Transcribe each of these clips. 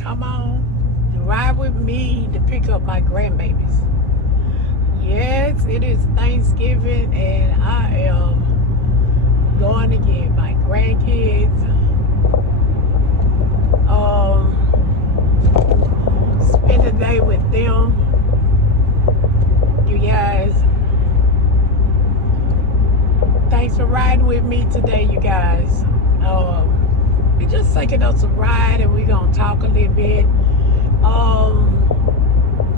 come on, ride with me to pick up my grandbabies. Yes, it is Thanksgiving and I am going to get my grandkids spend the day with them. You guys, thanks for riding with me today, you guys. We're just taking us a ride and we're gonna talk a little bit.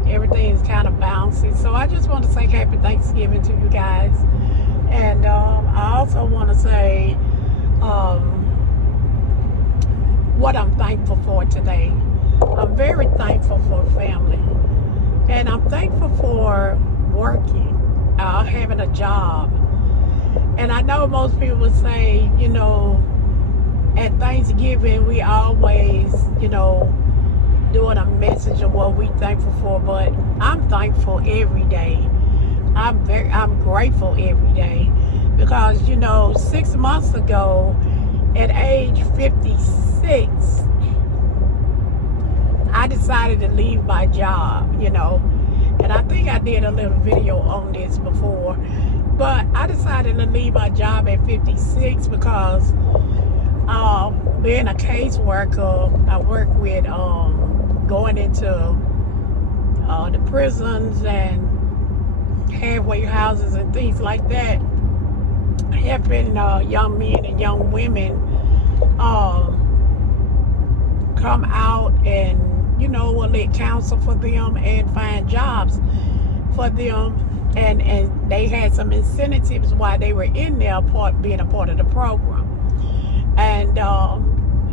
Everything is kind of bouncy, so I just want to say happy Thanksgiving to you guys. And I also want to say what I'm thankful for today. I'm very thankful for family, and I'm thankful for working, having a job. And I know most people would say, you know, at Thanksgiving we always, you know, doing a message of what we thankful for, but I'm thankful every day. I'm grateful every day because, you know, 6 months ago at age 56 I decided to leave my job, you know, and I think I did a little video on this before, but I decided to leave my job at 56 because being a caseworker, I work with going into the prisons and halfway houses and things like that, helping young men and young women come out and, you know, let counsel for them and find jobs for them. And they had some incentives while they were in there, being a part of the program. And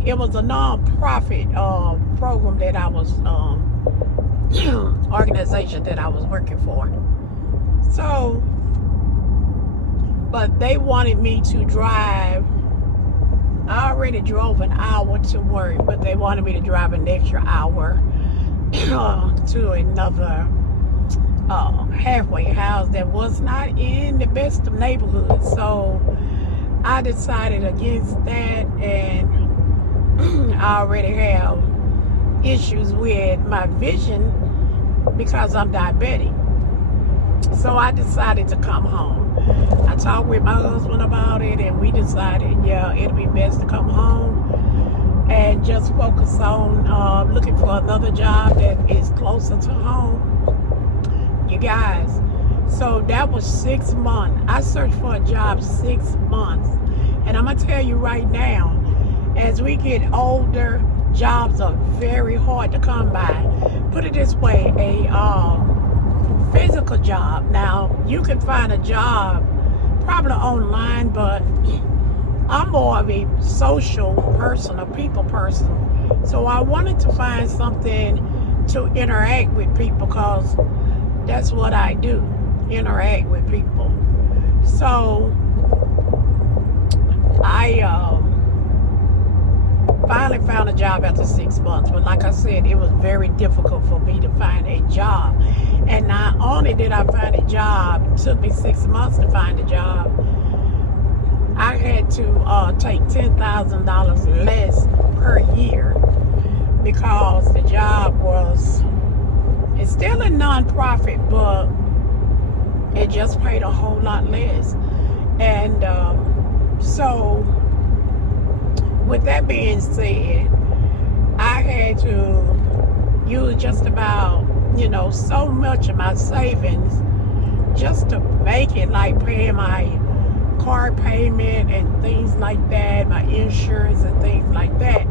it was a non-profit program that I was, organization that I was working for. So, but they wanted me to drive. I already drove an hour to work, but they wanted me to drive an extra hour to another halfway house that was not in the best of neighborhoods. So I decided against that, and I already have issues with my vision because I'm diabetic. So I decided to come home. I talked with my husband about it, and we decided, yeah, it'll be best to come home and just focus on looking for another job that is closer to home. You guys, so that was 6 months. I searched for a job 6 months. And I'm going to tell you right now, as we get older, jobs are very hard to come by. Put it this way, a physical job. Now, you can find a job probably online, but I'm more of a social person, a people person. So I wanted to find something to interact with people because that's what I do, interact with people. So I finally found a job after 6 months, but like I said, it was very difficult for me to find a job. And not only did I find a job, it took me 6 months to find a job, I had to take $10,000 less per year because the job was, it's still a non-profit, but it just paid a whole lot less. And so with that being said, I had to use just about, you know, so much of my savings just to make it, like paying my car payment and things like that, my insurance and things like that.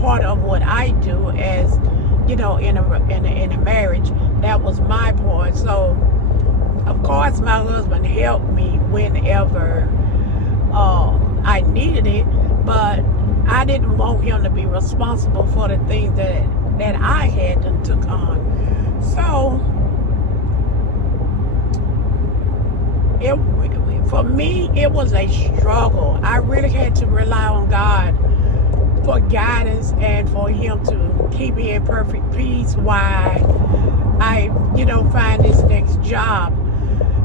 Part of what I do as, you know, in a marriage, that was my part. So of course my husband helped me whenever I needed it, but I didn't want him to be responsible for the things that I had and took on. So for me, it was a struggle. I really had to rely on God for guidance and for him to keep me in perfect peace while I, you know, find this next job.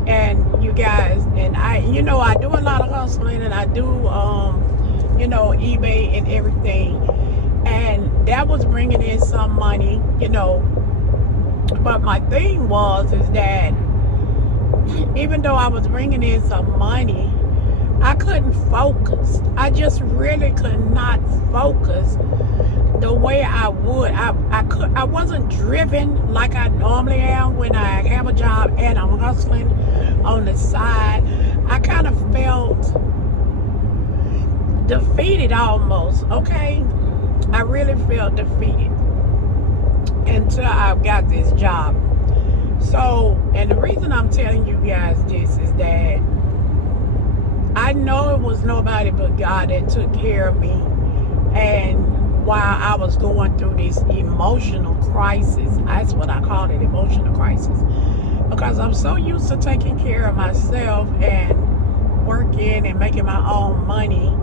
And you guys, and I, you know, I do a lot of hustling, and I do, you know, eBay and everything. And that was bringing in some money, you know. But my thing is that even though I was bringing in some money, I couldn't focus. I just really could not focus the way I would. I wasn't driven like I normally am when I have a job and I'm hustling on the side. I kind of felt defeated almost, okay? I really felt defeated until I got this job. So, and the reason I'm telling you guys this is that I know it was nobody but God that took care of me. And while I was going through this emotional crisis, that's what I call it, emotional crisis, because I'm so used to taking care of myself and working and making my own money.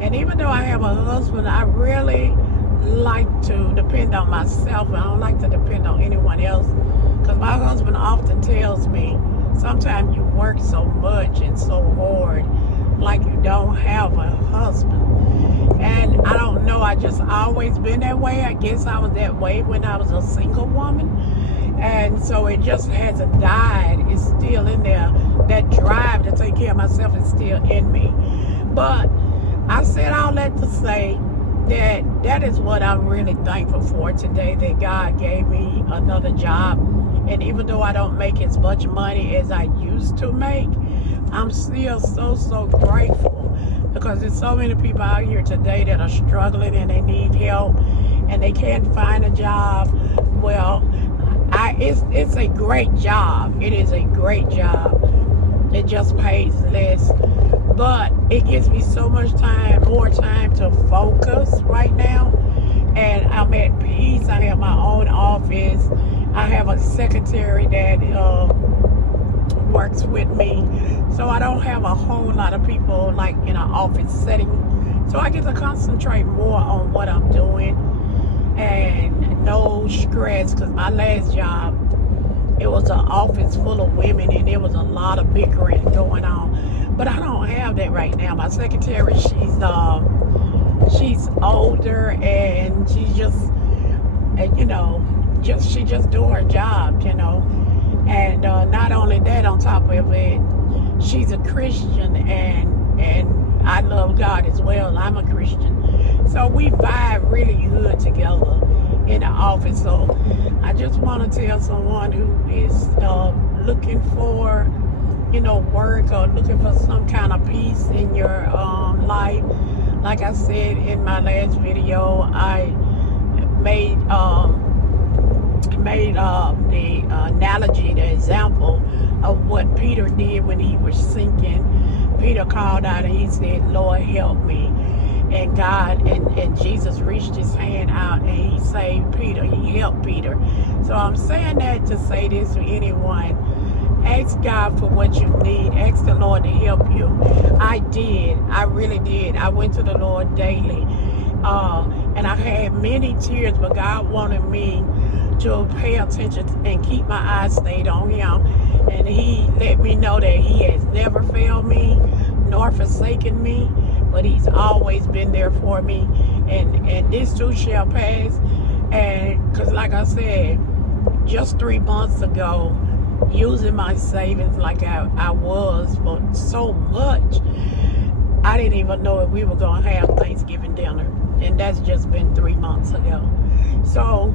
And even though I have a husband, I really like to depend on myself. I don't like to depend on anyone else, because my husband often tells me, sometimes you work so much and so hard like you don't have a husband. And I don't know, I just always been that way. I guess I was that way when I was a single woman, and so it just hasn't died. It's still in there. That drive to take care of myself is still in me. But I said all that to say that is what I'm really thankful for today, that God gave me another job. And even though I don't make as much money as I used to make, I'm still so grateful, because there's so many people out here today that are struggling and they need help and they can't find a job. Well, it's a great job. It is a great job. It just pays less, but it gives me so much more time to focus right now. And I'm at peace. I have my own office. I have a secretary that works with me. So I don't have a whole lot of people like in an office setting. So I get to concentrate more on what I'm doing and no stress, because my last job, it was an office full of women and there was a lot of bickering going on. But I don't have that right now. My secretary, she's older and she's just, you know, she just do her job, you know. And not only that, on top of it, she's a Christian, and I love God as well. I'm a Christian. So we vibe really good together in the office. So I just want to tell someone who is looking for, you know, work or looking for some kind of peace in your life. Like I said in my last video, I made the analogy, the example of what Peter did when he was sinking. Peter called out and he said, "Lord, help me." And God and Jesus reached his hand out and he saved Peter. He helped Peter. So I'm saying that to say this to anyone. Ask God for what you need. Ask the Lord to help you. I did. I really did. I went to the Lord daily. And I had many tears, but God wanted me to pay attention and keep my eyes stayed on him. And he let me know that he has never failed me nor forsaken me, but he's always been there for me. And this too shall pass. And because like I said, just 3 months ago, using my savings like I was for so much, I didn't even know if we were going to have Thanksgiving dinner. And that's just been 3 months ago. So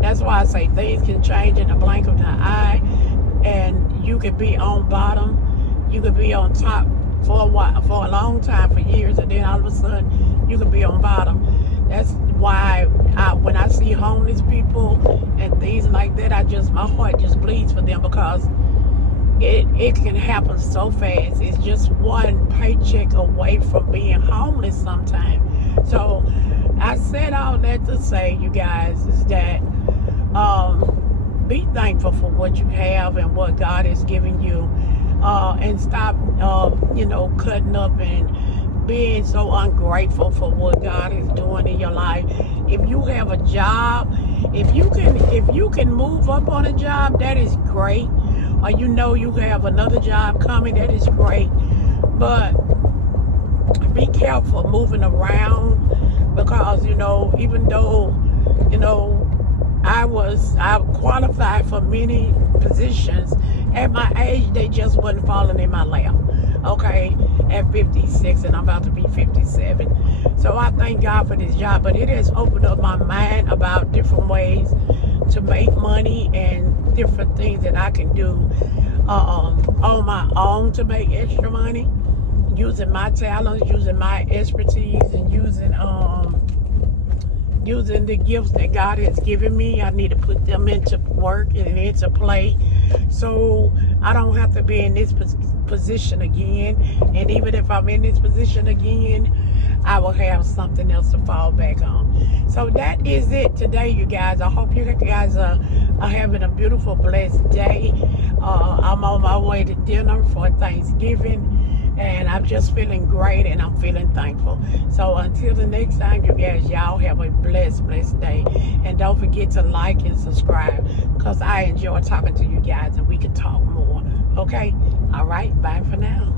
that's why I say things can change in the blink of an eye. And you could be on bottom, you could be on top for a while, for a long time, for years, and then all of a sudden you could be on bottom. That's why when I see homeless people and things like that, my heart just bleeds for them, because it can happen so fast. It's just one paycheck away from being homeless sometimes. So I said all that to say, you guys, is that be thankful for what you have and what God is giving you, and stop you know, cutting up and being so ungrateful for what God is doing in your life. If you have a job, if you can move up on a job, that is great. Or you know you have another job coming, that is great. But be careful moving around because, you know, even though, you know, I qualified for many positions at my age, they just wasn't falling in my lap. Okay, at 56, and I'm about to be 57. So I thank God for this job, but it has opened up my mind about different ways to make money and different things that I can do on my own to make extra money, using my talents, using my expertise, and using the gifts that God has given me. I need to put them into work and into play, so I don't have to be in this position again. And even if I'm in this position again, I will have something else to fall back on. So that is it today, you guys. I hope you guys are having a beautiful, blessed day. I'm on my way to dinner for Thanksgiving, and I'm just feeling great, and I'm feeling thankful. So until the next time, you guys, y'all have a blessed day. And don't forget to like and subscribe, because I enjoy talking to you guys, and we can talk more. Okay? All right. Bye for now.